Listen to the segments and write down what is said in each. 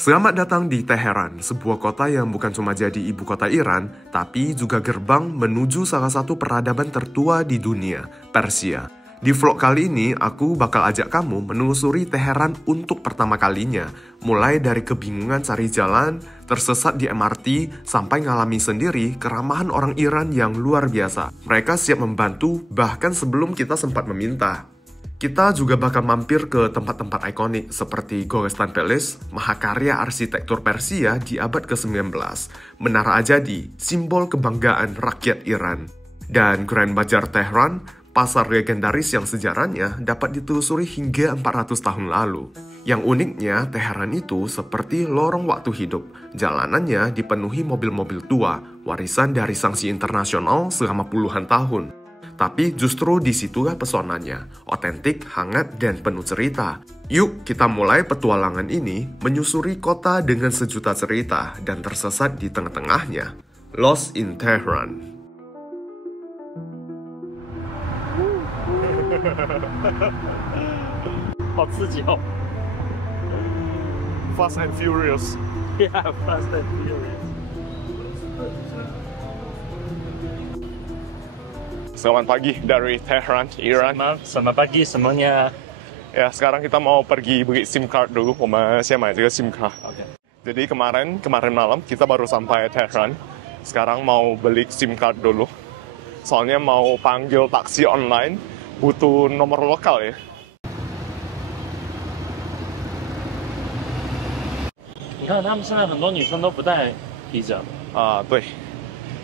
Selamat datang di Teheran, sebuah kota yang bukan cuma jadi ibu kota Iran, tapi juga gerbang menuju salah satu peradaban tertua di dunia, Persia. Di vlog kali ini, aku bakal ajak kamu menelusuri Teheran untuk pertama kalinya, mulai dari kebingungan cari jalan, tersesat di MRT, sampai ngalami sendiri keramahan orang Iran yang luar biasa. Mereka siap membantu, bahkan sebelum kita sempat meminta. Kita juga bakal mampir ke tempat-tempat ikonik seperti Golestan Palace, mahakarya arsitektur Persia di abad ke-19, Menara Ajadi, simbol kebanggaan rakyat Iran, dan Grand Bazar Tehran, pasar legendaris yang sejarahnya dapat ditelusuri hingga 400 tahun lalu. Yang uniknya, Teheran itu seperti lorong waktu hidup. Jalanannya dipenuhi mobil-mobil tua, warisan dari sanksi internasional selama puluhan tahun. Tapi justru disitulah pesonanya, otentik, hangat, dan penuh cerita. Yuk kita mulai petualangan ini menyusuri kota dengan sejuta cerita dan tersesat di tengah-tengahnya. Lost in Tehran. Fast and Furious. Yeah, Fast and Furious. Selamat pagi dari Tehran, Iran. Selamat pagi semuanya. Ya, sekarang kita mau pergi beli SIM card dulu. 我们先买这个 SIM card. Okay. Jadi kemarin malam kita baru sampai Tehran. Sekarang mau beli SIM card dulu. Soalnya mau panggil taksi online, butuh nomor lokal ya. 你看他们现在很多女生都不戴皮夹。对。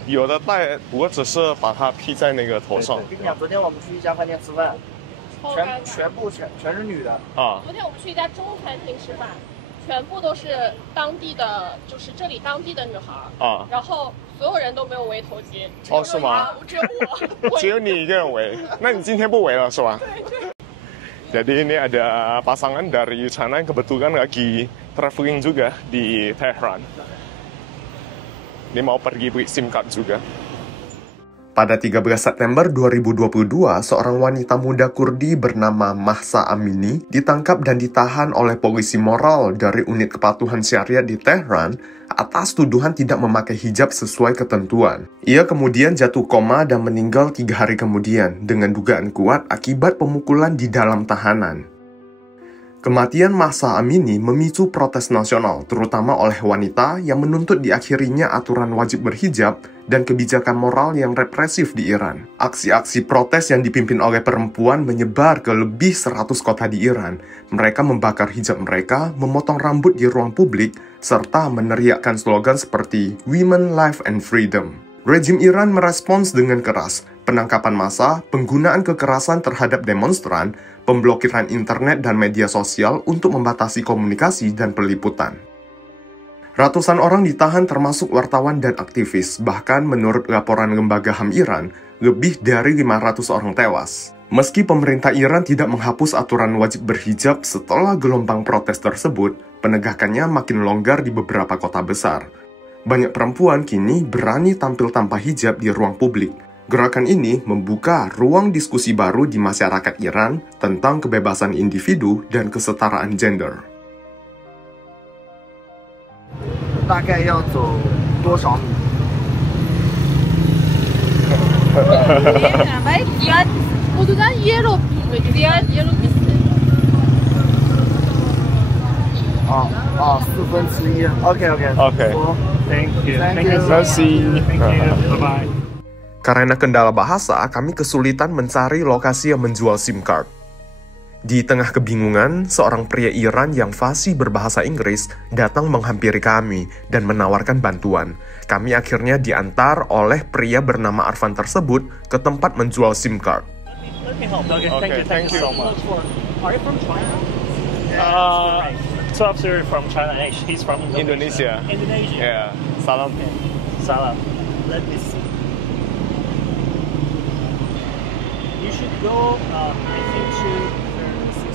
有的戴，不过只是把它披在那个头上。我跟你讲，昨天我们去一家饭店吃饭，全是女的。昨天我们去一家中餐厅吃饭，全部都是当地的，就是这里当地的女孩。然后所有人都没有围头巾。是吗？只有我。只有你一个人围，那你今天不围了是吧？对。Jadi ini ada pasangan dari China yang kebetulan lagi traveling juga di Tehran. Ini mau pergi beli SIM card juga. Pada 13 September 2022, seorang wanita muda Kurdi bernama Mahsa Amini ditangkap dan ditahan oleh polisi moral dari unit kepatuhan syariat di Tehran atas tuduhan tidak memakai hijab sesuai ketentuan. Ia kemudian jatuh koma dan meninggal 3 hari kemudian dengan dugaan kuat akibat pemukulan di dalam tahanan. Kematian Mahsa Amini memicu protes nasional, terutama oleh wanita yang menuntut diakhirinya aturan wajib berhijab dan kebijakan moral yang represif di Iran. Aksi-aksi protes yang dipimpin oleh perempuan menyebar ke lebih 100 kota di Iran. Mereka membakar hijab mereka, memotong rambut di ruang publik, serta meneriakkan slogan seperti Women, Life, and Freedom. Rejim Iran merespons dengan keras, penangkapan massa, penggunaan kekerasan terhadap demonstran, pemblokiran internet dan media sosial untuk membatasi komunikasi dan peliputan. Ratusan orang ditahan termasuk wartawan dan aktivis, bahkan menurut laporan lembaga HAM Iran, lebih dari 500 orang tewas. Meski pemerintah Iran tidak menghapus aturan wajib berhijab setelah gelombang protes tersebut, penegakannya makin longgar di beberapa kota besar. Banyak perempuan kini berani tampil tanpa hijab di ruang publik. Gerakan ini membuka ruang diskusi baru di masyarakat Iran tentang kebebasan individu dan kesetaraan gender. 大概要走多少米？ 1/4. Okay. Thank you. Bye-bye. Karena kendala bahasa, kami kesulitan mencari lokasi yang menjual SIM card. Di tengah kebingungan, seorang pria Iran yang fasih berbahasa Inggris datang menghampiri kami dan menawarkan bantuan. Kami akhirnya diantar oleh pria bernama Arfan tersebut ke tempat menjual SIM card. Let me help. Okay, thank you so much. Are you from China? 12 from China. He's from Indonesia. Yeah. Salam. Salam. Let me see. You should go, I think, to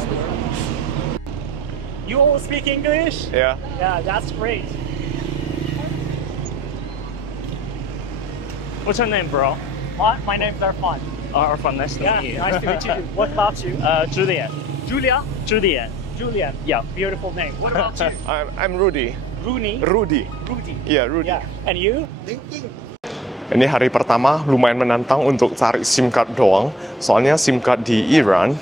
36. You all speak English? Yeah. Yeah, that's great. What's your name, bro? My name's Arfan. Arfan, nice to meet you. Nice to meet you. What about you? Juliet. Julia? Juliet. Julian. Yeah, beautiful name. What about you? I'm Rudy. Rooney. Rudy. Rudy. Iya, Rudy. Yeah. And you? Ini hari pertama lumayan menantang untuk cari SIM card doang. Soalnya SIM card di Iran,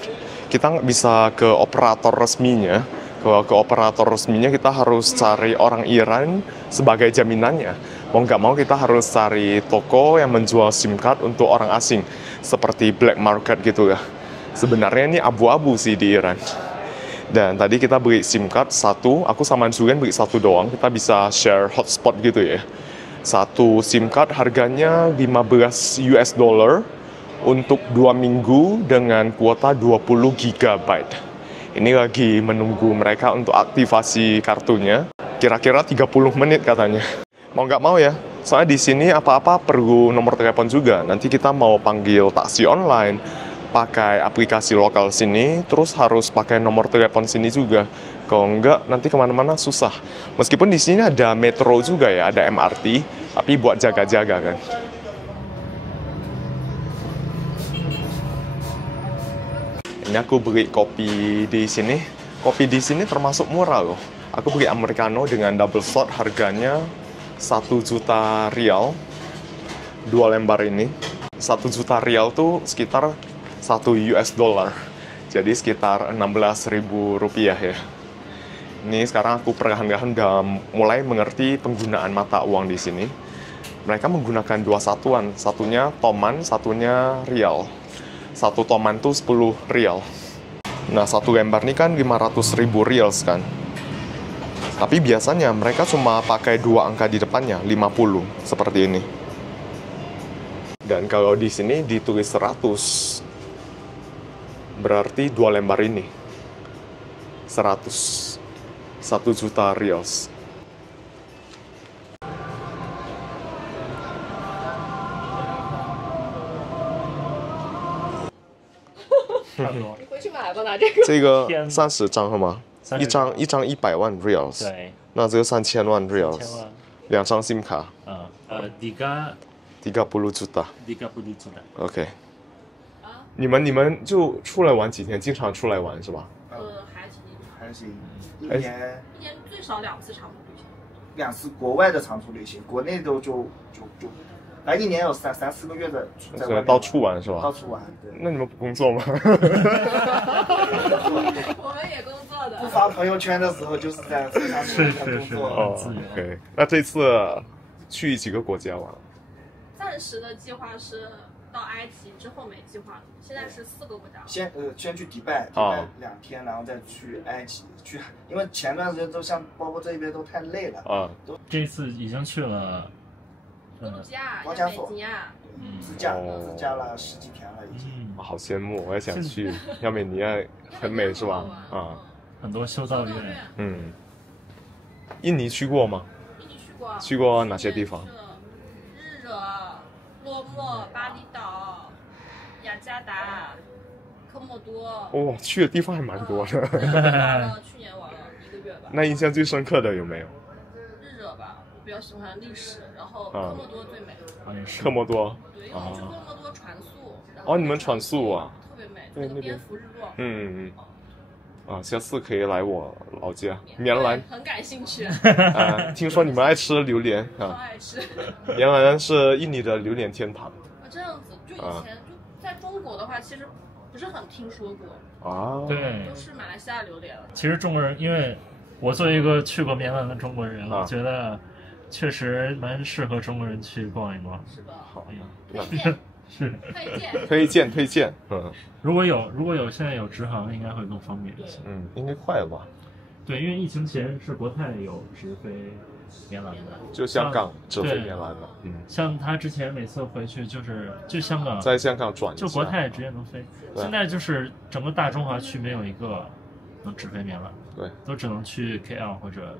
kita nggak bisa ke operator resminya. Kalau ke operator resminya kita harus cari orang Iran sebagai jaminannya. Mau nggak mau kita harus cari toko yang menjual SIM card untuk orang asing. Seperti black market gitu ya. Sebenarnya ini abu-abu sih di Iran. Dan tadi kita beli SIM card satu, aku sama Julian beli satu doang. Kita bisa share hotspot gitu ya. Satu SIM card harganya 15 US dollar untuk 2 minggu dengan kuota 20 GB. Ini lagi menunggu mereka untuk aktivasi kartunya. Kira-kira 30 menit katanya. Mau nggak mau ya, soalnya di sini apa-apa perlu nomor telepon juga. Nanti kita mau panggil taksi online, pakai aplikasi lokal sini, terus harus pakai nomor telepon sini juga. Kalau enggak, nanti kemana-mana susah. Meskipun di sini ada metro juga ya, ada MRT, tapi buat jaga-jaga kan. Ini aku beli kopi di sini. Kopi di sini termasuk murah loh. Aku beli americano dengan double shot, harganya 1 juta rial. 2 lembar ini. 1 juta rial tuh sekitar 1 US dollar. Jadi sekitar 16.000 rupiah ya. Ini sekarang aku perlahan-lahan udah mulai mengerti penggunaan mata uang di sini. Mereka menggunakan 2 satuan. Satunya toman, satunya rial. 1 toman tuh 10 rial. Nah, 1 lembar ini kan 500.000 rial kan. Tapi biasanya mereka cuma pakai 2 angka di depannya, 50, seperti ini. Dan kalau di sini ditulis 100, berarti 2 lembar ini 100, 1 juta rials.你回去买吧，拿这个。这个30张好吗？一张100万 rials。对。那这个3000万 rials。 3000万。2张 SIM 卡。30 juta。 30 juta。 OK。你们就出来玩几天？经常出来玩是吧？还行，一年最少2次长途旅行。 2次国外的长途旅行，国内都就，一年有3-4个月的在外面到处玩是吧？到处玩。对。那你们不工作吗？我们也工作的。不发朋友圈的时候就是在非常工作。哦 ，OK。那这次去几个国家玩？暂时的计划是到埃及，之后没计划了。现在是4个国家。先去迪拜2天，然后再去埃及，因为前段时间都包括这边都太累了。啊。这次已经去了。格鲁吉亚、高加索、自驾了10几天了已经。好羡慕，我也想去。亚美尼亚很美是吧？啊，很多修道院。印尼去过吗？印尼去过。去过哪些地方？日惹、洛莫、巴厘岛、雅加达、科莫多。哦，去的地方还蛮多的。去年玩了1个月吧。那印象最深刻的有没有？日惹吧，我比较喜欢历史，然后科莫多最美。科莫多。对，因为我们去科莫多船宿。哦，你们船宿啊？特别美，那个蝙蝠日落。下次可以来我老家棉兰。很感兴趣。听说你们爱吃榴莲啊？超爱吃。棉兰是印尼的榴莲天堂。这样子，就以前就在中国的话，其实不是很听说过。啊。对。都是马来西亚榴莲。其实中国人，因为我作为一个去过棉兰的中国人，我觉得确实蛮适合中国人去逛一逛。是吧？好呀。推荐。是。推荐。如果有现在有直航，应该会更方便一些。应该快了吧？对，因为疫情前是国泰有直飞棉兰的，就香港直飞棉兰的。像他之前每次回去就香港，在香港转一下，就国泰直接能飞。现在就是整个大中华区没有一个能直飞棉兰，对，都只能去 KL 或者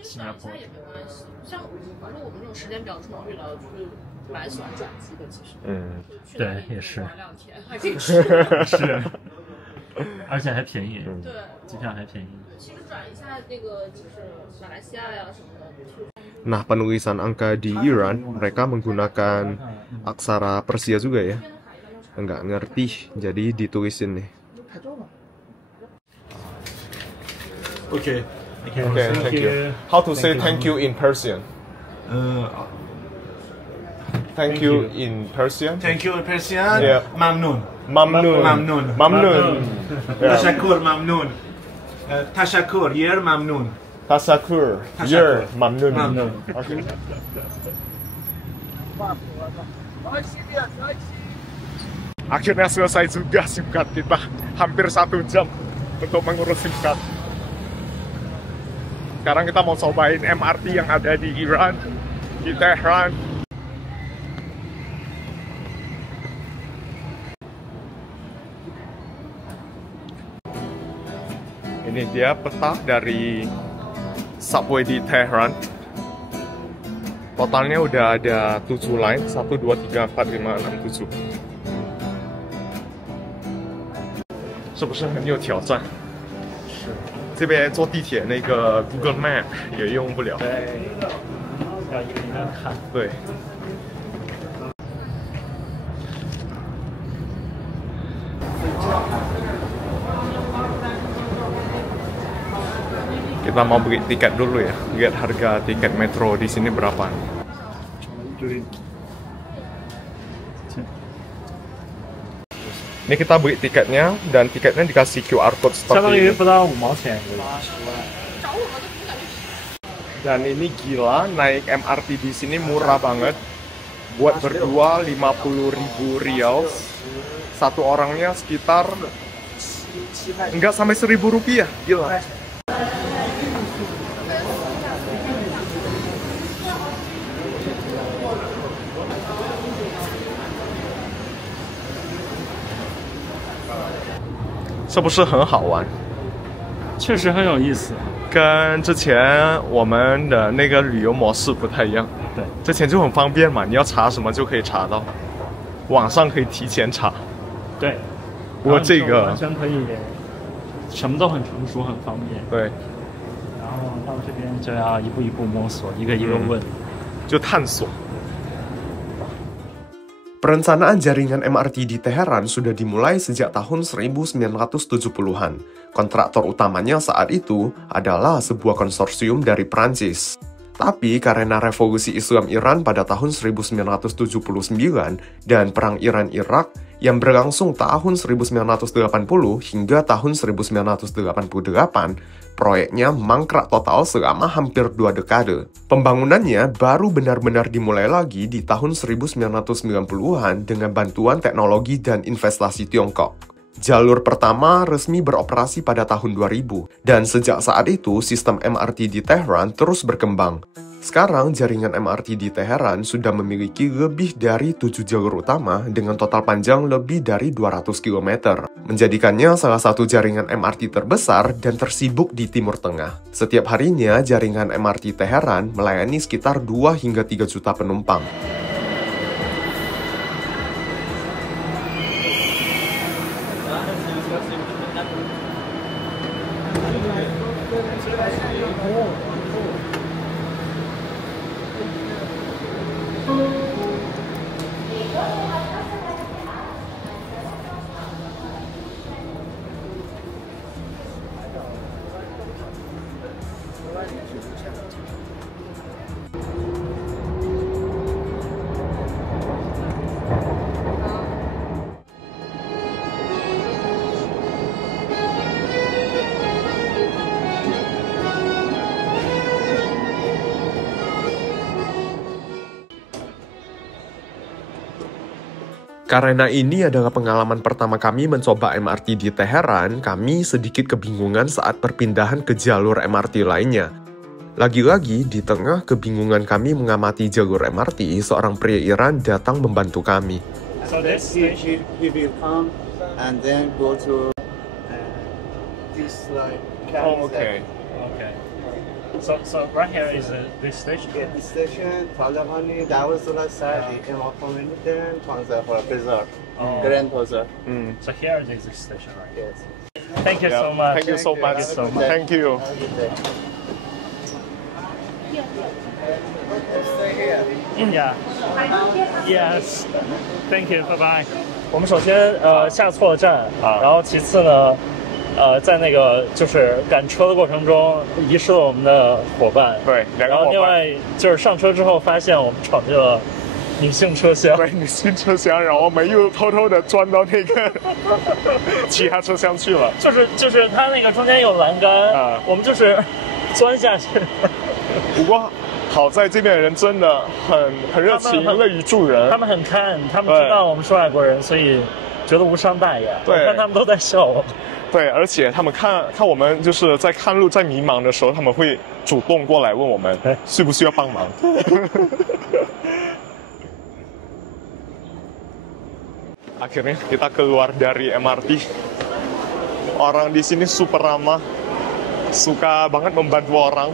新加坡。其实转一下也没关系，像反正我们这种时间比较充裕的，就是蛮喜欢转机的。其实，对，也是玩2天还可以吃，是，而且还便宜，对，机票还便宜。其实转一下那个就是马来西亚呀什么的。Nah, penulisan angka di Iran, mereka menggunakan aksara Persia juga ya. Enggak ngerti, jadi ditulisin nih. Okay. Okay, thank you. How to say thank you in Persian? Thank you in Persian? Thank you in Persian? Yeah. Mamnun. Mamnun. Mamnun. Tashakkur, mamnun. Tashakkur, yer mamnun. Tasakur, yer mamnun. Okay. Akhirnya selesai juga SIM card kita. Hampir 1 jam untuk mengurus SIM card. Sekarang kita mau cobain MRT yang ada di Iran, di Tehran. Ini dia peta dari subway di Tehran. Totalnya udah ada 7 line, 1, 2, 3, 4, 5, 6, 7. 是不是很有挑战？是。这边坐地铁那个 Google Map 也用不了。对，要一个一个看。对。Kita mau beli tiket dulu ya, lihat harga tiket metro di sini berapa. Ini kita beli tiketnya dan tiketnya dikasih QR code seperti ini. Dan ini gila, naik MRT di sini murah banget. Buat berdua 50.000 rial. Satu orangnya sekitar enggak sampai 1.000 rupiah, gila.是不是很好玩？确实很有意思，跟之前我们的那个旅游模式不太一样。对，之前就很方便嘛，你要查什么就可以查到，网上可以提前查。对，不过这个完全可以，什么都很成熟，很方便。对，然后到这边就要一步一步摸索，一个一个问，就探索。Perencanaan jaringan MRT di Teheran sudah dimulai sejak tahun 1970-an. Kontraktor utamanya saat itu adalah sebuah konsorsium dari Prancis. Tapi karena revolusi Islam Iran pada tahun 1979 dan Perang Iran-Irak yang berlangsung tahun 1980 hingga tahun 1988, proyeknya mangkrak total selama hampir 2 dekade. Pembangunannya baru benar-benar dimulai lagi di tahun 1990-an dengan bantuan teknologi dan investasi Tiongkok. Jalur pertama resmi beroperasi pada tahun 2000, dan sejak saat itu sistem MRT di Tehran terus berkembang. Sekarang jaringan MRT di Teheran sudah memiliki lebih dari 7 jalur utama dengan total panjang lebih dari 200 km, menjadikannya salah satu jaringan MRT terbesar dan tersibuk di Timur Tengah. Setiap harinya, jaringan MRT Teheran melayani sekitar 2 hingga 3 juta penumpang. Karena ini adalah pengalaman pertama kami mencoba MRT di Teheran, kami sedikit kebingungan saat perpindahan ke jalur MRT lainnya. Lagi-lagi, di tengah kebingungan kami mengamati jalur MRT, seorang pria Iran datang membantu kami. So he will come and then go to this like. Oh, okay. Okay. So right here is this station. Yeah, this station. Talabani, Dawazullah side, Imam Khomeini, then Tanzania for Bazaar, Grand Bazaar. So here is this station, right? Yes. Thank you so much. Thank you so much. Thank you. Stay here. Yeah. Yes. Thank you. Bye bye. 我们首先下错站，然后其次呢，在那个就是赶车的过程中遗失了我们的伙伴。对，两个伙伴。然后另外就是上车之后发现我们闯进了女性车厢。对，女性车厢，然后我们又偷偷的钻到那个其他车厢去了。就是它那个中间有栏杆我们就是钻下去。不过好在这边的人真的很热情，乐于助人。他们很看，他们知道我们是外国人，所以觉得无伤大雅。对，我看他们都在笑我。对，而且他们看我们就是在看路在迷茫的时候，他们会主动过来问我们需不需要帮忙。Akhirnya kita keluar dari MRT. Orang di sini super ramah, suka banget membantu orang.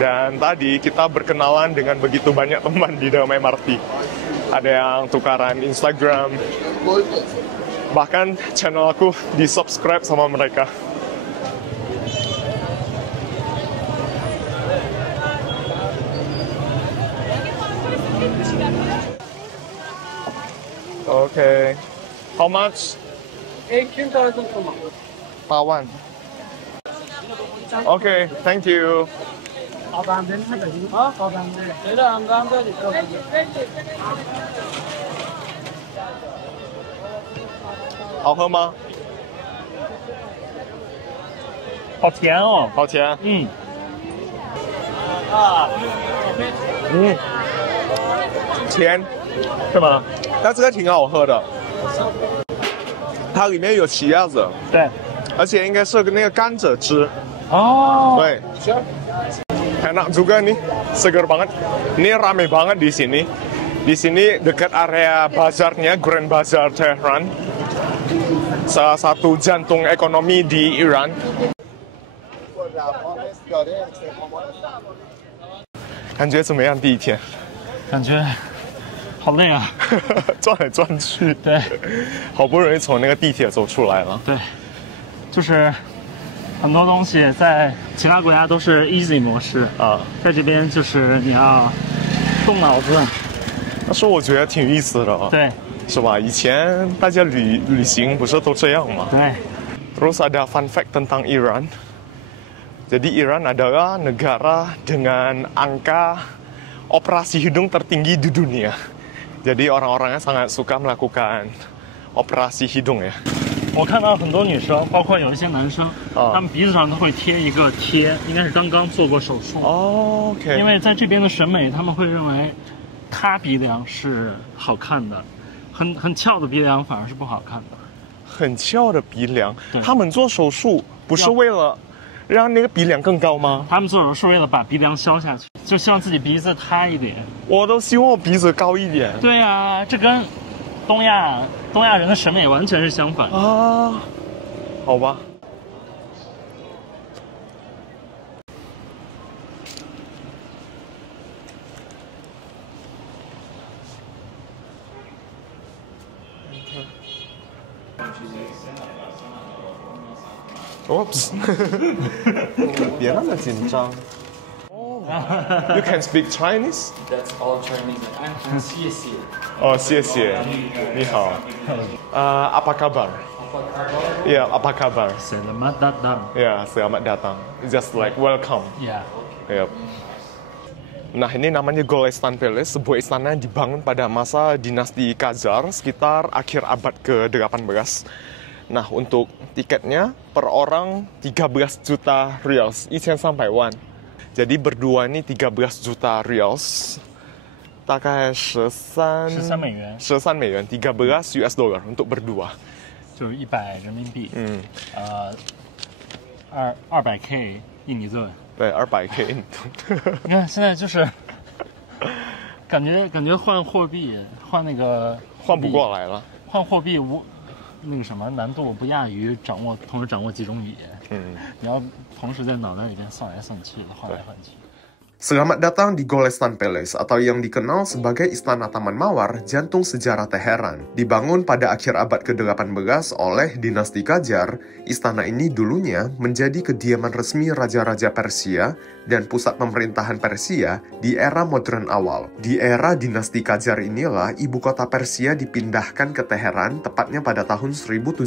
Dan tadi kita berkenalan dengan begitu banyak teman di dalam MRT. Ada yang tukaran Instagram. Bahkan channel aku di-subscribe sama mereka. Okay. How much? 18,000 Pawan. Okay, thank you. 好喝吗？好甜哦，好甜。甜，是吗？但这个挺好喝的。它里面有奇亚籽，对，而且应该是那个甘蔗汁。哦，对。Enak juga nih, segar banget. Ini rame banget di sini. Di sini dekat area bazarnya, Grand Bazaar Tehran. Salah satu jantung ekonomi di Iran. 感觉怎么样？第一天？感觉好累啊，转来转去。对，好不容易从那个地铁走出来了。对，就是很多东西在其他国家都是 easy 模式啊，在这边就是你要动脑子。但是我觉得挺有意思的。对。是吧？以前大家旅行不是都这样吗？对。Terus ada fun fact tentang Iran. Jadi Iran adalah negara dengan angka operasi hidung tertinggi di dunia. Jadi orang-orangnya sangat suka melakukan operasi hidung ya. 我看到很多女生，包括有一些男生，他们鼻子上都会贴一个贴，应该是刚刚做过手术。哦 ，OK。因为在这边的审美，他们会认为塌鼻梁是好看的。很翘的鼻梁反而是不好看的。很翘的鼻梁，他们做手术不是为了让那个鼻梁更高吗？他们做手术是为了把鼻梁削下去，就希望自己鼻子塌一点。我都希望我鼻子高一点。对啊，这跟东亚人的审美完全是相反啊。好吧。Oops. 别那么紧张。You can speak Chinese? That's all Chinese. I'm 谢谢。哦，谢谢。你好。apa kabar? Yeah, apa kabar? Selamat datang. Yeah, selamat datang. It's just like welcome. Yeah. Yep. Nah, ini namanya Golestan Palace, sebuah istana yang dibangun pada masa dinasti Qajar sekitar akhir abad ke-18. Nah, untuk tiketnya per orang 13 juta rials, 1300万. Jadi berdua ini 13 juta rials. 大概13美元，13美元，13 US dollar untuk berdua. 就是100人民币。200K 印尼盾。对，200K 印尼盾。你看现在就是感觉换货币换那个换不过来了，换货币那个什么难度不亚于同时掌握几种语言。你要同时在脑袋里边算来算去的，换来换去。Selamat datang di Golestan Palace atau yang dikenal sebagai Istana Taman Mawar, jantung sejarah Teheran. Dibangun pada akhir abad ke-18 oleh dinasti Qajar, istana ini dulunya menjadi kediaman resmi raja-raja Persia dan pusat pemerintahan Persia di era modern awal. Di era dinasti Qajar inilah ibu kota Persia dipindahkan ke Teheran tepatnya pada tahun 1786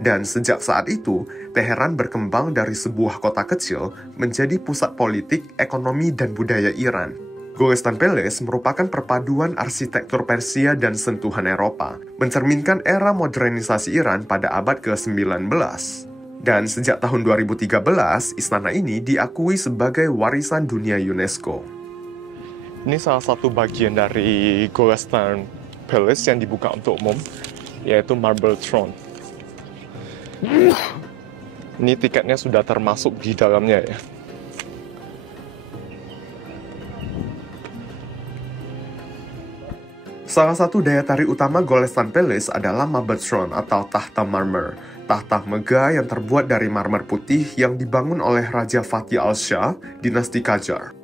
Dan sejak saat itu, Teheran berkembang dari sebuah kota kecil menjadi pusat politik, ekonomi, dan budaya Iran. Golestan Palace merupakan perpaduan arsitektur Persia dan sentuhan Eropa, mencerminkan era modernisasi Iran pada abad ke-19. Dan sejak tahun 2013, istana ini diakui sebagai warisan dunia UNESCO. Ini salah satu bagian dari Golestan Palace yang dibuka untuk umum, yaitu Marble Throne. Ini tiketnya sudah termasuk di dalamnya ya. Salah satu daya tarik utama Golestan Palace adalah Marble Throne atau tahta marmer. Tahta megah yang terbuat dari marmer putih yang dibangun oleh Raja Fatih Al-Shah, dinasti Qajar.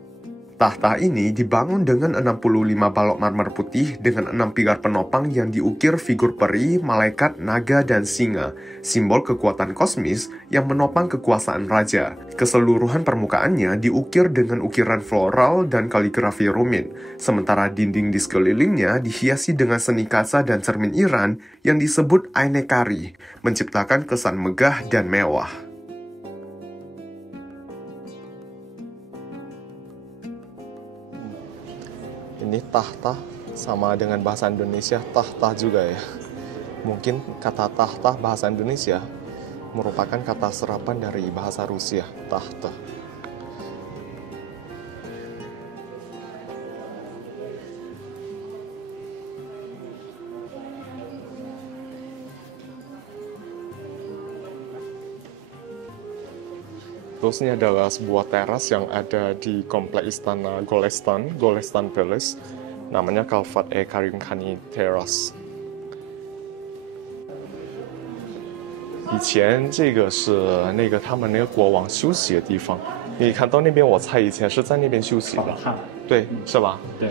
Tahta ini dibangun dengan 65 balok marmer putih dengan 6 pilar penopang yang diukir figur peri, malaikat, naga, dan singa, simbol kekuatan kosmis yang menopang kekuasaan raja. Keseluruhan permukaannya diukir dengan ukiran floral dan kaligrafi rumit, sementara dinding di sekelilingnya dihiasi dengan seni kaca dan cermin Iran yang disebut Aynekari, menciptakan kesan megah dan mewah. Ini tahta sama dengan bahasa Indonesia tahta juga ya. Mungkin kata tahta bahasa Indonesia merupakan kata serapan dari bahasa Rusia, tahta. Terus ini adalah sebuah teras yang ada di komplek istana Golestan Palace, namanya Kalfat-e-Karimkhani Terrace. 以前这个是那个他们那个国王休息的地方，你看到那边，我猜以前是在那边休息的，对，是吧？对，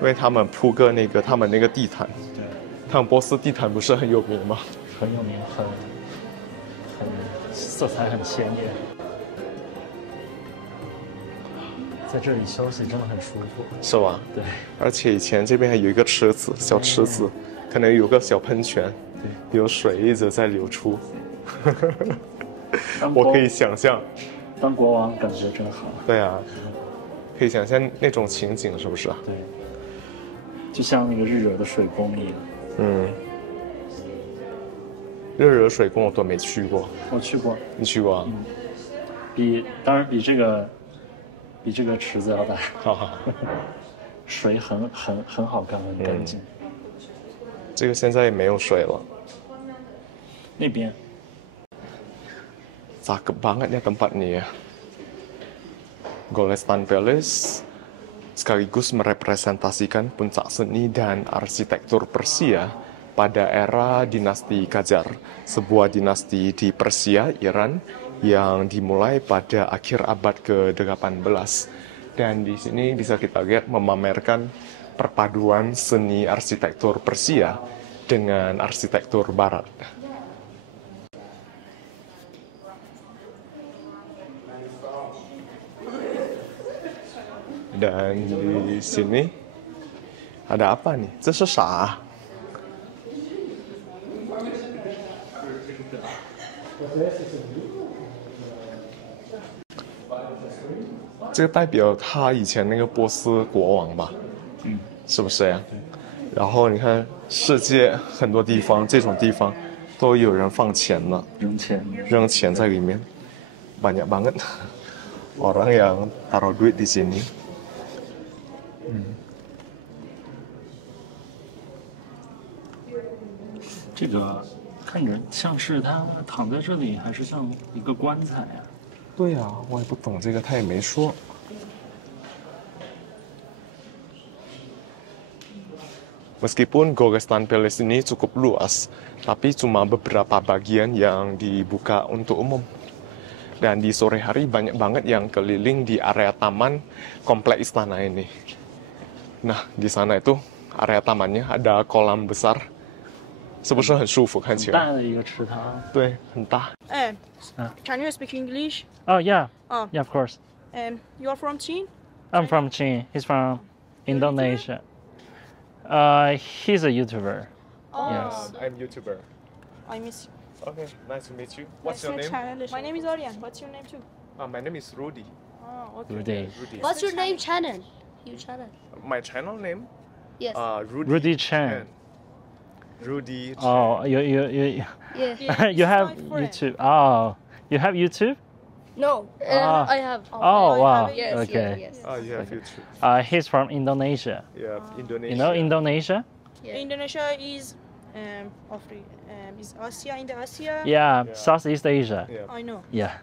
因为他们铺个那个他们那个地毯，对，他们波斯地毯不是很有名吗？很有名，很色彩很鲜艳。 在这里休息真的很舒服，是吧？对，而且以前这边还有一个池子，小池子，可能有个小喷泉，对，有水一直在流出。我可以想象，当国王感觉真好。对啊，可以想象那种情景，是不是？对，就像那个日惹的水宫一样。嗯，日惹水宫我都没去过。我去过。你去过啊？当然比这个池子要大，水很好看，很干净。这个现在也没有水了。那边。Cakep banget ya tempatnya ya. Golestan Palace sekaligus merepresentasikan puncak seni dan arsitektur Persia pada era dinasti Qajar, sebuah dinasti di Persia, Iran, yang dimulai pada akhir abad ke-18. Dan di sini bisa kita lihat memamerkan perpaduan seni arsitektur Persia dengan arsitektur Barat. Dan di sini ada apa nih? 这是啥？这个代表他以前那个波斯国王吧，是不是呀？然后你看，世界很多地方，这种地方都有人放钱了，扔钱在里面，banyak banget orang yang taruh duit di sini. 这个看着像是他躺在这里，还是像一个棺材呀？对呀，我也不懂这个，他也没说。Meskipun Golestan Palace ini cukup luas, tapi cuma beberapa bagian yang dibuka untuk umum. Dan di sore hari banyak banget yang keliling di area taman komplek istana ini. Nah, di sana itu area tamannya ada kolam besar. 是不是很舒服？看起来。很大的一个池塘。对，很大。Can you speak English? Oh yeah. Yeah, of course. You are from Chin? I'm from Chin. He's from Indonesia. He's a YouTuber. Oh. Yes. I'm YouTuber. I miss you. Okay, nice to meet you. What's your name? My name is Aryan. What's your name too? My name is Rudy. Oh, okay. Rudy. What's your name, channel? You channel. My channel name? Yes. Rudy Chen. Rudy Chen. Oh, you Yeah. you have YouTube. Oh, you have YouTube? No, I have. Oh wow. Yes, Okay. yes. Oh, you have YouTube. He's from Indonesia. Yeah, Indonesia. You know Indonesia? Yeah. Indonesia is Africa. Is Asia in the Asia? Yeah, Southeast Asia. Yeah. I know. Yeah.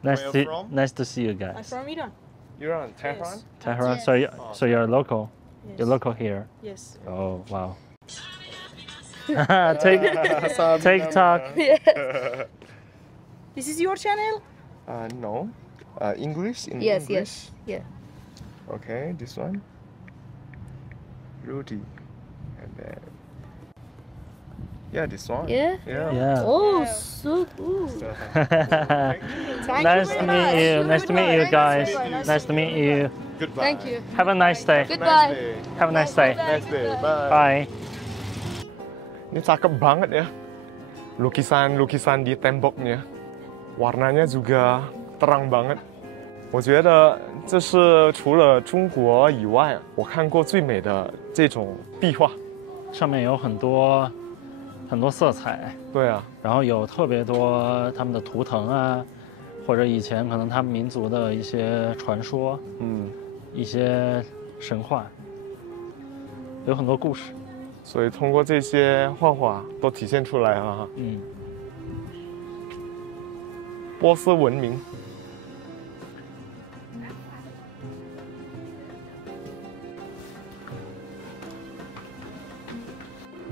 Where you from? Nice to see you I'm guys. from Iran. You're on Tehran? Yes. Tehran. Yes. So you're local. Yes. You're local here. Yes. Oh wow. TikTok. This is your channel? No. English? In Yes, English? yes. Yeah. Okay, this one. Rudy. And then... Yeah, this one. Yeah? Yeah. Oh, so cool. Nice to meet you. Nice to meet you guys. Nice to meet you. Goodbye. Thank you. Have a nice day. Goodbye. Have a nice day. Nice day. Bye. Bye. Ini cakep banget ya. Lukisan-lukisan di temboknya. Warnanya juga terang banget。我觉得这是除了中国以外，我看过最美的这种壁画。上面有很多色彩。对啊。然后有特别多他们的图腾啊，或者以前可能他们民族的一些传说，一些神话，有很多故事。所以通过这些画画都体现出来啊。波斯文明。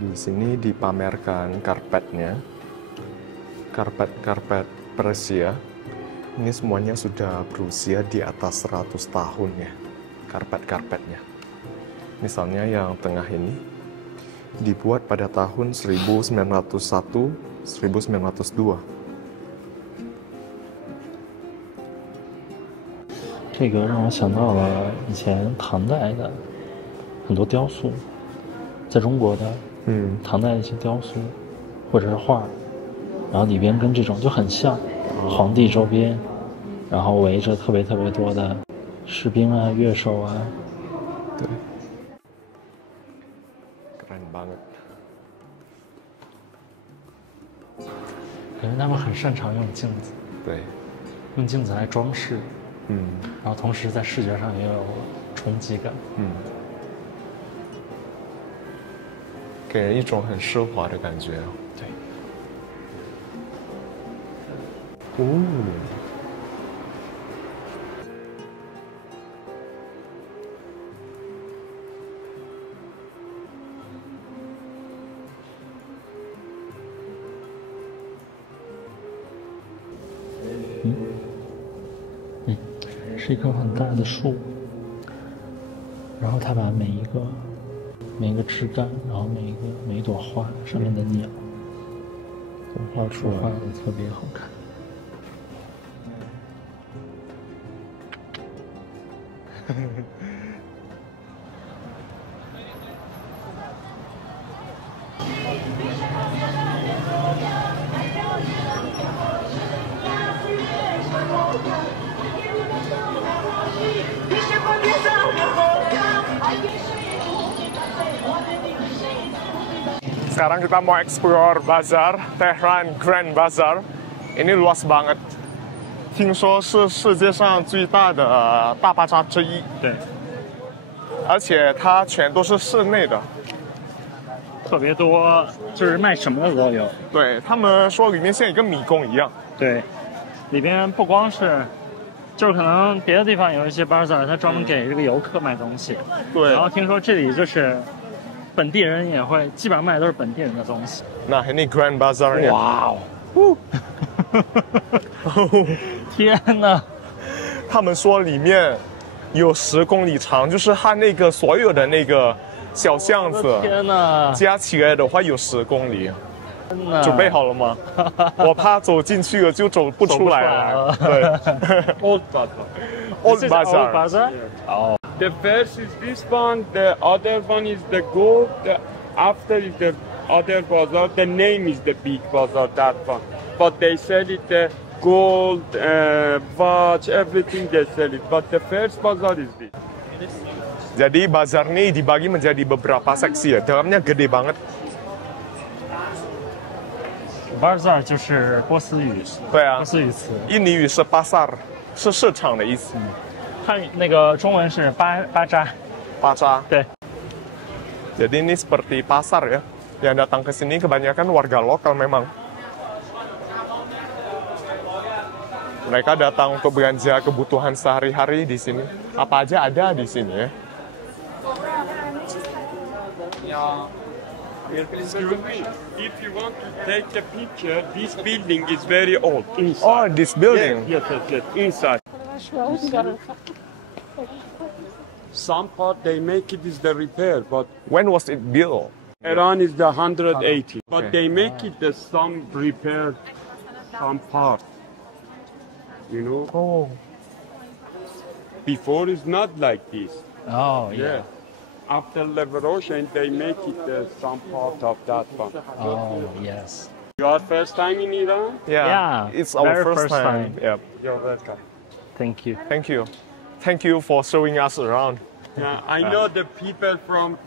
Di sini dipamerkan karpetnya, karpet Persia. Ini semuanya sudah berusia di atas 100 tahun ya, karpet-karpetnya. Misalnya yang tengah ini dibuat pada tahun 1901-1902。这个让我想到了以前唐代的很多雕塑，在中国的。唐代的一些雕塑或者是画，然后里边跟这种就很像，皇帝周边，然后围着特别多的士兵啊、乐手啊。对。keren banget。感觉他们很擅长用镜子。对。用镜子来装饰。然后同时在视觉上也有冲击感。给人一种很奢华的感觉。对。是一棵很大的树，然后他把每一个枝干，然后每一朵花上面的鸟都画出来，画的特别好看。Sekarang kita mau explore Bazaar, Tehran Grand Bazaar. Ini luas banget. 听说是世界上最大的大巴扎之一。对。而且它全都是室内的。特别多，就是卖什么的都有。对，他们说里面像一个迷宫一样。对。里边不光是，就是可能别的地方有一些 bazaar， 它专门给这个游客卖东西。对。然后听说这里就是。本地人也会，基本上卖的都是本地人的东西。Nah, ini Grand Bazaar-nya. Wow. 天哪！他们说里面有10公里长，就是它那个所有的那个小巷子，天哪，加起来的话有10公里。准备好了吗？我怕走进去了就走不出来了。对。Old Bazaar. Old Bazaar. Oh. The first is this one, the other one is the gold, the after is the other bazaar, the name is the big bazaar, that one. But they sell it gold, watch, everything they sell it. But the first bazaar is this. Jadi bazar ini dibagi menjadi beberapa seksi ya. Dalamnya gede banget. Bazaar 就是波斯语，对啊，波斯语词。印尼语是 pasar， 是市场的意思。汉语那个中文是巴扎。巴扎。对。Jadi ini seperti pasar ya. Yang datang ke sini kebanyakan warga lokal memang. Mereka datang untuk belanja kebutuhan sehari-hari di sini. Apa aja ada di sini ya. If you want to take a picture, this building is very old. Inside. Oh, this building? Yes, inside. Some part they make it is the repair, but when was it built? Iran is the 180, but they make it the some repair, some part. You know? Oh. Before it's not like this. Oh, yeah. After liberation, they make it some part of that one. Oh, yes. Your first time in Iran? Yeah, it's our first time. Yep. You're welcome. Thank you. Thank you. Thank you for showing us around. Yeah, I know the people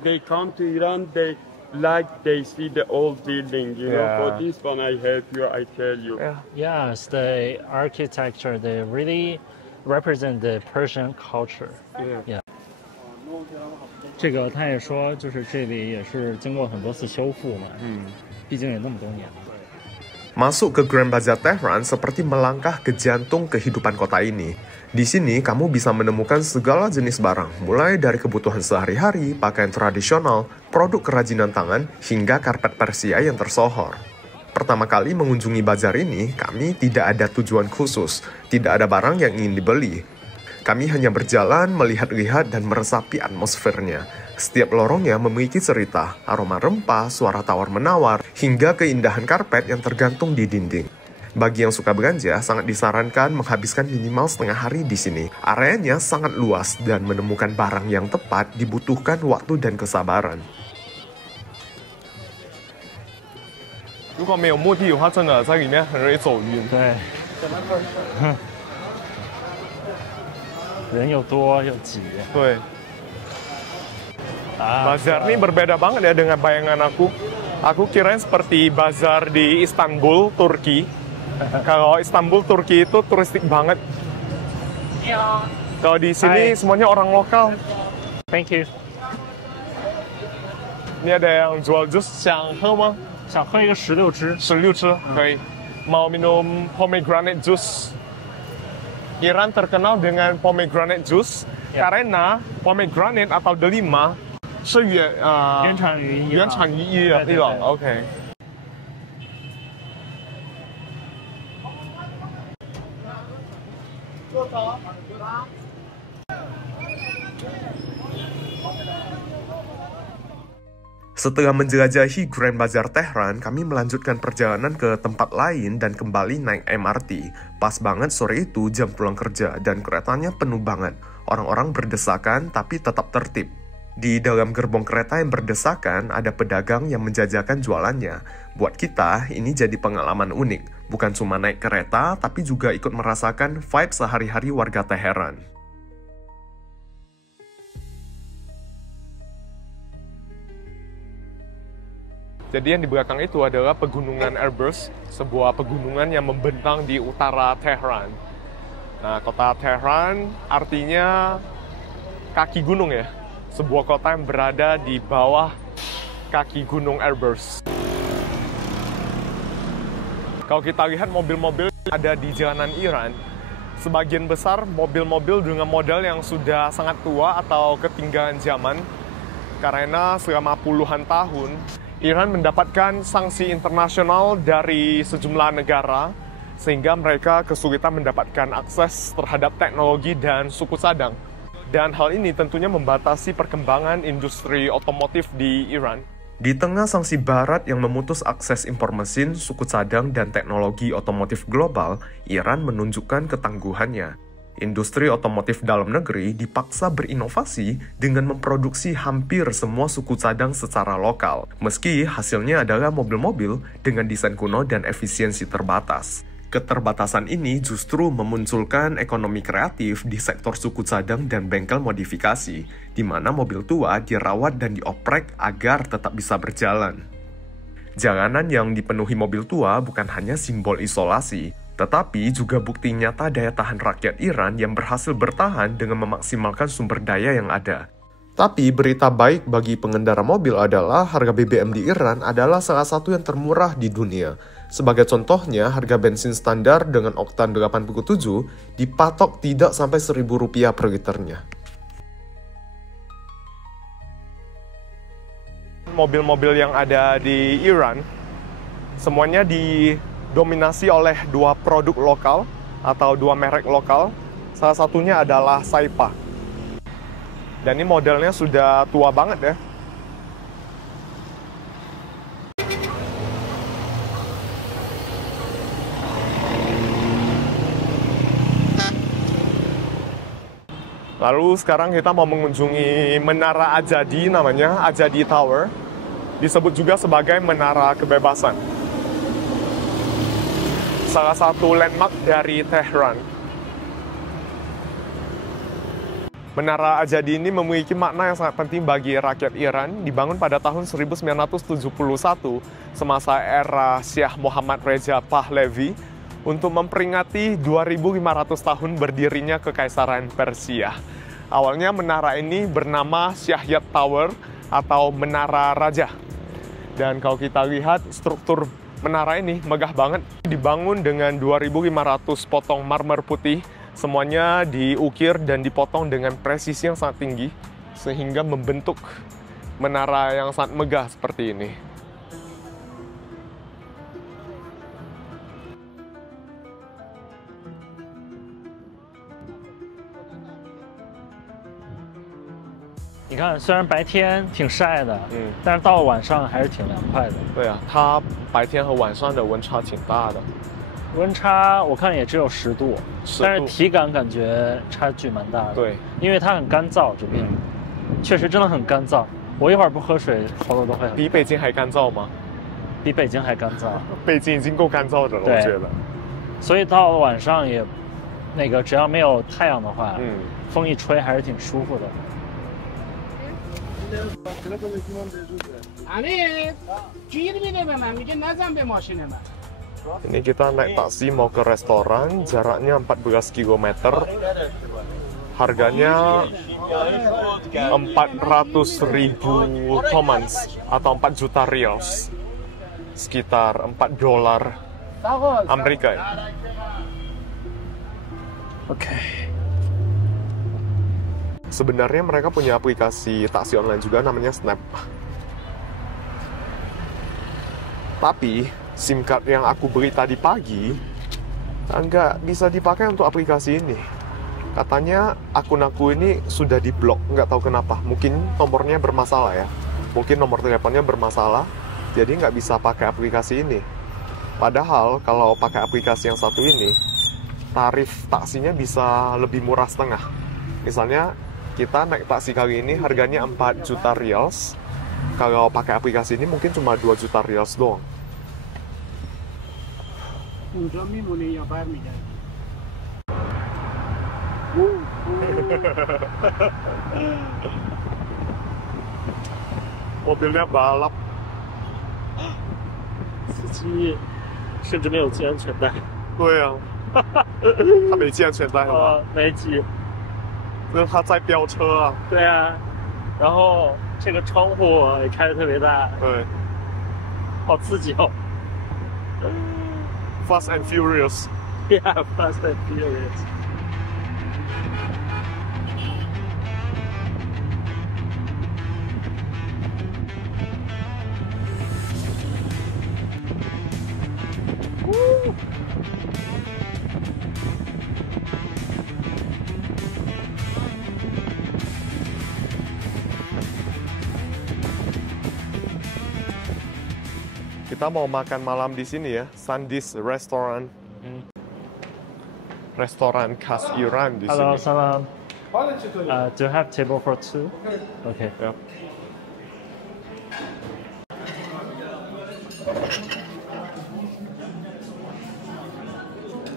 they come to Iran, they see the old building, you know. For this one, I help you, I tell you. Yes, the architecture, they really represent the Persian culture. Yeah. 这个他也说，就是这里也是经过很多次修复嘛，毕竟也那么多年。Masuk ke Grand Bazaar Tehran seperti melangkah ke jantung kehidupan kota ini. Di sini kamu bisa menemukan segala jenis barang, mulai dari kebutuhan sehari-hari, pakaian tradisional, produk kerajinan tangan, hingga karpet Persia yang tersohor. Pertama kali mengunjungi bazar ini, kami tidak ada tujuan khusus, tidak ada barang yang ingin dibeli. Kami hanya berjalan, melihat-lihat, dan meresapi atmosfernya. Setiap lorongnya memiliki cerita, aroma rempah, suara tawar-menawar, hingga keindahan karpet yang tergantung di dinding. Bagi yang suka belanja, sangat disarankan menghabiskan minimal setengah hari di sini. Areanya sangat luas dan menemukan barang yang tepat dibutuhkan waktu dan kesabaran. 如果没有目的的话，真的在里面很容易走晕。对。人又多又挤。对。Bazar ini berbeda banget ya dengan bayangan aku. Aku kirain seperti bazar di Istanbul, Turki. Kalau Istanbul, Turki itu turistik banget. Kalau di sini semuanya orang lokal. Thank you. Ini ada yang jual jus, 想喝吗？想喝一个16支。16支，可以。Mau minum pomegranate juice. Iran terkenal dengan pomegranate juice karena pomegranate atau delima 是原产于伊朗。OK。Setelah menjelajahi Grand Bazaar Tehran, kami melanjutkan perjalanan ke tempat lain dan kembali naik MRT. Pas banget sore itu jam pulang kerja dan keretanya penuh banget. Orang-orang berdesakan tapi tetap tertib. Di dalam gerbong kereta yang berdesakan, ada pedagang yang menjajakan jualannya. Buat kita, ini jadi pengalaman unik. Bukan cuma naik kereta, tapi juga ikut merasakan vibe sehari-hari warga Teheran. Jadi yang di belakang itu adalah pegunungan Elbrus, sebuah pegunungan yang membentang di utara Tehran. Nah, kota Tehran artinya kaki gunung ya. Sebuah kota yang berada di bawah kaki gunung Elbrus. Kalau kita lihat mobil-mobil yang ada di jalanan Iran, sebagian besar mobil-mobil dengan model yang sudah sangat tua atau ketinggalan zaman. Karena selama puluhan tahun, Iran mendapatkan sanksi internasional dari sejumlah negara, sehingga mereka kesulitan mendapatkan akses terhadap teknologi dan suku cadang. Dan hal ini tentunya membatasi perkembangan industri otomotif di Iran. Di tengah sanksi barat yang memutus akses impor mesin, suku cadang, dan teknologi otomotif global, Iran menunjukkan ketangguhannya. Industri otomotif dalam negeri dipaksa berinovasi dengan memproduksi hampir semua suku cadang secara lokal, meski hasilnya adalah mobil-mobil dengan desain kuno dan efisiensi terbatas. Keterbatasan ini justru memunculkan ekonomi kreatif di sektor suku cadang dan bengkel modifikasi, di mana mobil tua dirawat dan dioprek agar tetap bisa berjalan. Jalanan yang dipenuhi mobil tua bukan hanya simbol isolasi, tetapi juga bukti nyata daya tahan rakyat Iran yang berhasil bertahan dengan memaksimalkan sumber daya yang ada. Tapi berita baik bagi pengendara mobil adalah harga BBM di Iran adalah salah satu yang termurah di dunia. Sebagai contohnya, harga bensin standar dengan oktan 87 dipatok tidak sampai Rp1.000 per liternya. Mobil-mobil yang ada di Iran semuanya didominasi oleh dua produk lokal atau dua merek lokal. Salah satunya adalah Saipa. Dan ini modelnya sudah tua banget ya. Lalu sekarang kita mau mengunjungi Menara Ajadi, namanya Ajadi Tower. Disebut juga sebagai Menara Kebebasan. Salah satu landmark dari Tehran. Menara Ajadi ini memiliki makna yang sangat penting bagi rakyat Iran, dibangun pada tahun 1971 semasa era Syah Muhammad Reza Pahlavi untuk memperingati 2.500 tahun berdirinya Kekaisaran Persia. Awalnya menara ini bernama Shahyat Tower atau Menara Raja. Dan kalau kita lihat struktur menara ini megah banget. Dibangun dengan 2.500 potong marmer putih. Semuanya diukir dan dipotong dengan presisi yang sangat tinggi sehingga membentuk menara yang sangat megah seperti ini.你看，虽然白天挺晒的，但是到了晚上还是挺凉快的。对啊，它白天和晚上的温差挺大的。温差我看也只有10度，但是体感感觉差距蛮大的。对，因为它很干燥，这边确实真的很干燥。我一会儿不喝水，喉咙都会很。比北京还干燥吗？比北京还干燥。北京已经够干燥的了，我觉得。所以到了晚上也，只要没有太阳的话，风一吹还是挺舒服的。Ini kita naik taksi mau ke restoran, jaraknya 14 km. Harganya 400.000 tomans atau 4 juta rials. Sekitar $4 Amerika ya. Oke. Sebenarnya mereka punya aplikasi taksi online juga namanya Snap. Tapi SIM card yang aku beli tadi pagi nggak bisa dipakai untuk aplikasi ini. Katanya akun aku ini sudah diblok, nggak tahu kenapa. Mungkin nomornya bermasalah ya. Mungkin nomor teleponnya bermasalah, jadi nggak bisa pakai aplikasi ini. Padahal kalau pakai aplikasi yang satu ini, tarif taksinya bisa lebih murah setengah. Misalnya kita naik taksi kali ini harganya 4 juta rials. Kalau pakai aplikasi ini mungkin cuma 2 juta rials doang. Mobilnya balap. 司机甚至没有系安全带。对啊，他没系安全带吗？没系。那他在飙车啊。对啊，然后这个窗户也开得特别大。对，好刺激哦。Fast and Furious. Yeah, Fast and Furious. Kita mau makan malam di sini ya, Sandis Restaurant. restoran khas Iran di Halo, sini. salam. Do you have table for two? Okay. Yep.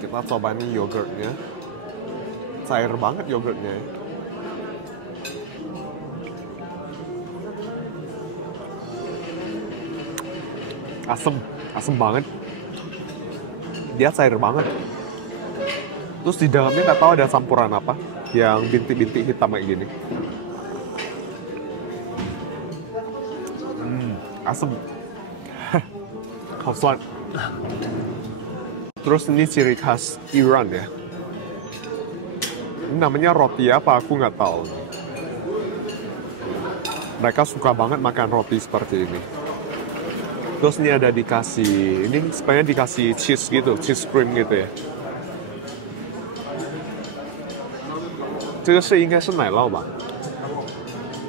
Kita coba nih yogurtnya. Cair banget yogurtnya. Asem banget. Dia cair banget. Terus di dalamnya nggak tahu ada campuran apa, yang bintik-bintik hitam kayak gini. Asem. Hafsuan. Terus ini ciri khas Iran ya. Ini namanya roti apa aku nggak tahu. Mereka suka banget makan roti seperti ini. Terus ini ada dikasih, ini sebenarnya dikasih cheese gitu, cheese cream gitu ya. 这个是应该是奶酪吧？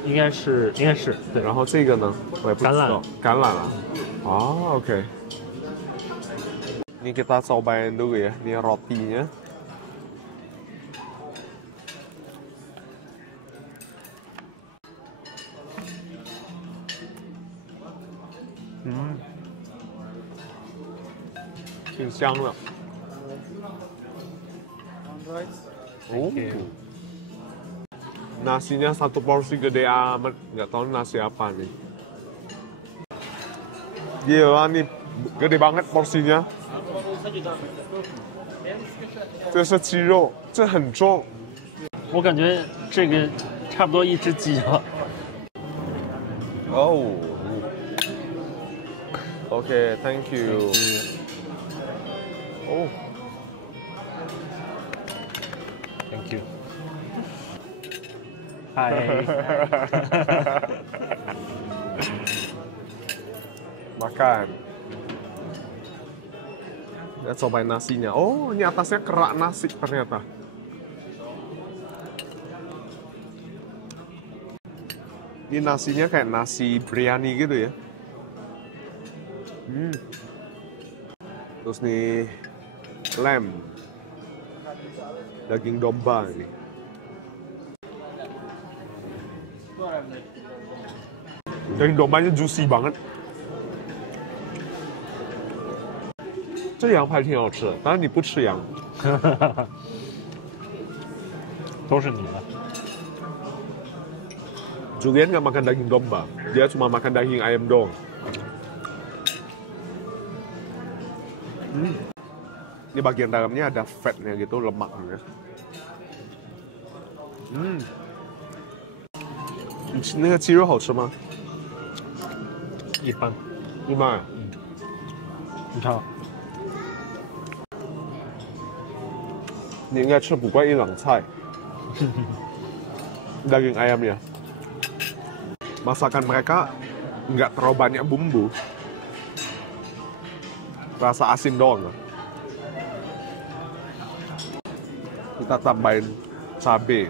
应该是对。然后这个呢，我也不知道。橄榄啊。哦 ，OK。Ini kita cobain dulu ya, ini rotinya. Hmm. 挺香的。Oh. Nasinya satu porsi gede amat, nggak tahu nasi apa nih. Gila nih, gede banget porsinya. 这是鸡肉，这很重。我感觉这个差不多一只鸡了。哦。Okay, thank you. Oh. Thank you. Hai. Makan. Kita cobain nasinya. Oh, ini atasnya kerak nasi ternyata. Ini nasinya kayak nasi biryani gitu ya. Terus nih lamb, daging domba ini. Daging dombanya juicy banget. 这羊排挺好吃的，当然你不吃羊。都是你的。Julian nggak makan daging domba, dia cuma makan daging ayam doang. Ini bagian dalamnya ada fatnya gitu, lemaknya. 那个鸡肉好吃吗？一般。一般。你尝。你应该吃不惯伊朗菜。Daging ayamnya. Masakan mereka nggak terlalu banyak bumbu. Rasa asin doang. Kita tambahin cabai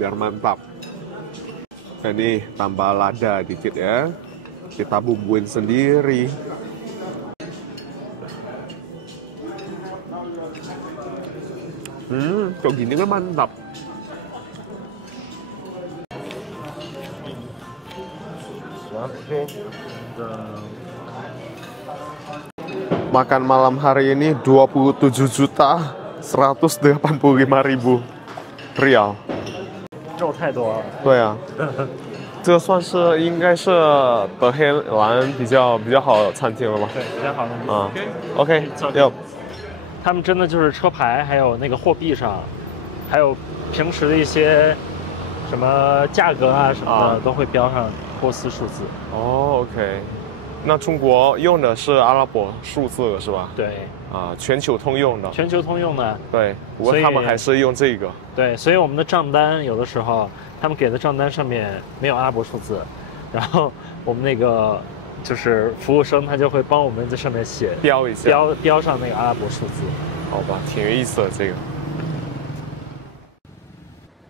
biar mantap. Dan nih tambah lada dikit ya. Kita bumbuin sendiri. Kayak gini kan mantap. Makan malam hari ini 27.185.000 rial。肉太多了。对啊，这算是应该是德黑兰比较好的餐厅了吧？对，比较好的。啊 ，OK， 要。他们真的就是车牌，还有那个货币上，还有平时的一些什么价格啊什么的，都会标上波斯数字。哦 ，OK， 那中国用的是阿拉伯数字是吧？对。啊，全球通用的。全球通用的。对，不过他们还是用这个。对，所以我们的账单有的时候，他们给的账单上面没有阿拉伯数字，然后我们那个就是服务生他就会帮我们在上面写标一下，标上那个阿拉伯数字。好吧，挺有意思的这个。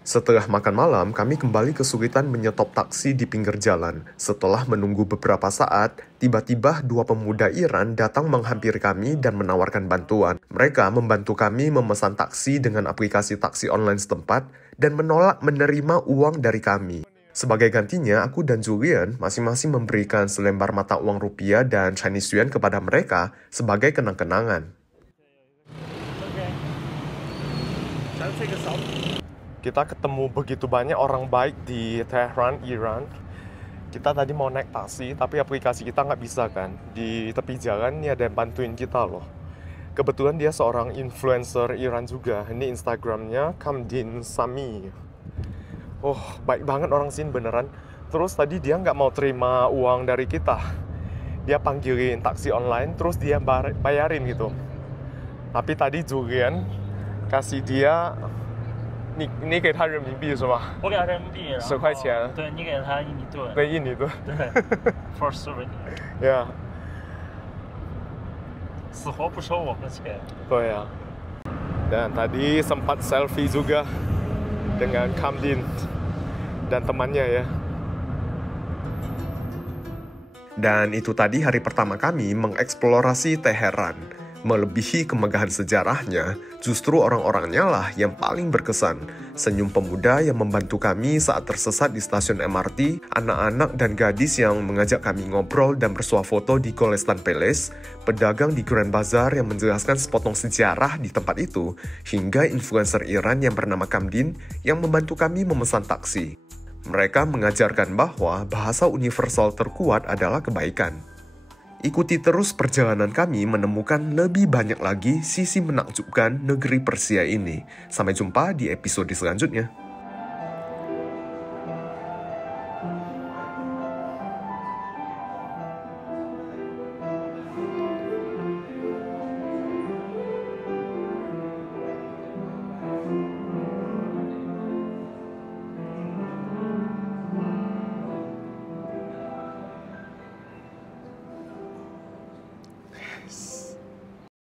Setelah makan malam, kami kembali kesulitan menyetop taksi di pinggir jalan. Setelah menunggu beberapa saat, tiba-tiba dua pemuda Iran datang menghampiri kami dan menawarkan bantuan. Mereka membantu kami memesan taksi dengan aplikasi taksi online setempat dan menolak menerima uang dari kami. Sebagai gantinya, aku dan Julian masing-masing memberikan selembar mata uang rupiah dan Chinese yuan kepada mereka sebagai kenang-kenangan. Kita ketemu begitu banyak orang baik di Tehran, Iran. Kita tadi mau naik taksi, tapi aplikasi kita nggak bisa kan. Di tepi jalan ini ada yang bantuin kita loh. Kebetulan dia seorang influencer Iran juga. Ini Instagramnya Kamdin Sami. Oh, baik banget orang sini beneran. Terus tadi dia nggak mau terima uang dari kita. Dia panggilin taksi online, terus dia bayarin gitu. Tapi tadi Julian kasih dia 你给他人民币是吧？我给他人民币10块钱。对，你给他印尼盾。对，印尼盾。对 ，for souvenir。Yeah。死活不收我们的钱。对呀。Dan tadi sempat selfie juga dengan Kamdin dan temannya ya. Dan itu tadi hari pertama kami mengeksplorasi Teheran. Melebihi kemegahan sejarahnya, justru orang-orangnya lah yang paling berkesan. Senyum pemuda yang membantu kami saat tersesat di stasiun MRT, anak-anak dan gadis yang mengajak kami ngobrol dan bersuah foto di Golestan Palace, pedagang di Grand Bazaar yang menjelaskan sepotong sejarah di tempat itu, hingga influencer Iran yang bernama Kamdin yang membantu kami memesan taksi. Mereka mengajarkan bahwa bahasa universal terkuat adalah kebaikan. Ikuti terus perjalanan kami menemukan lebih banyak lagi sisi menakjubkan negeri Persia ini. Sampai jumpa di episode selanjutnya.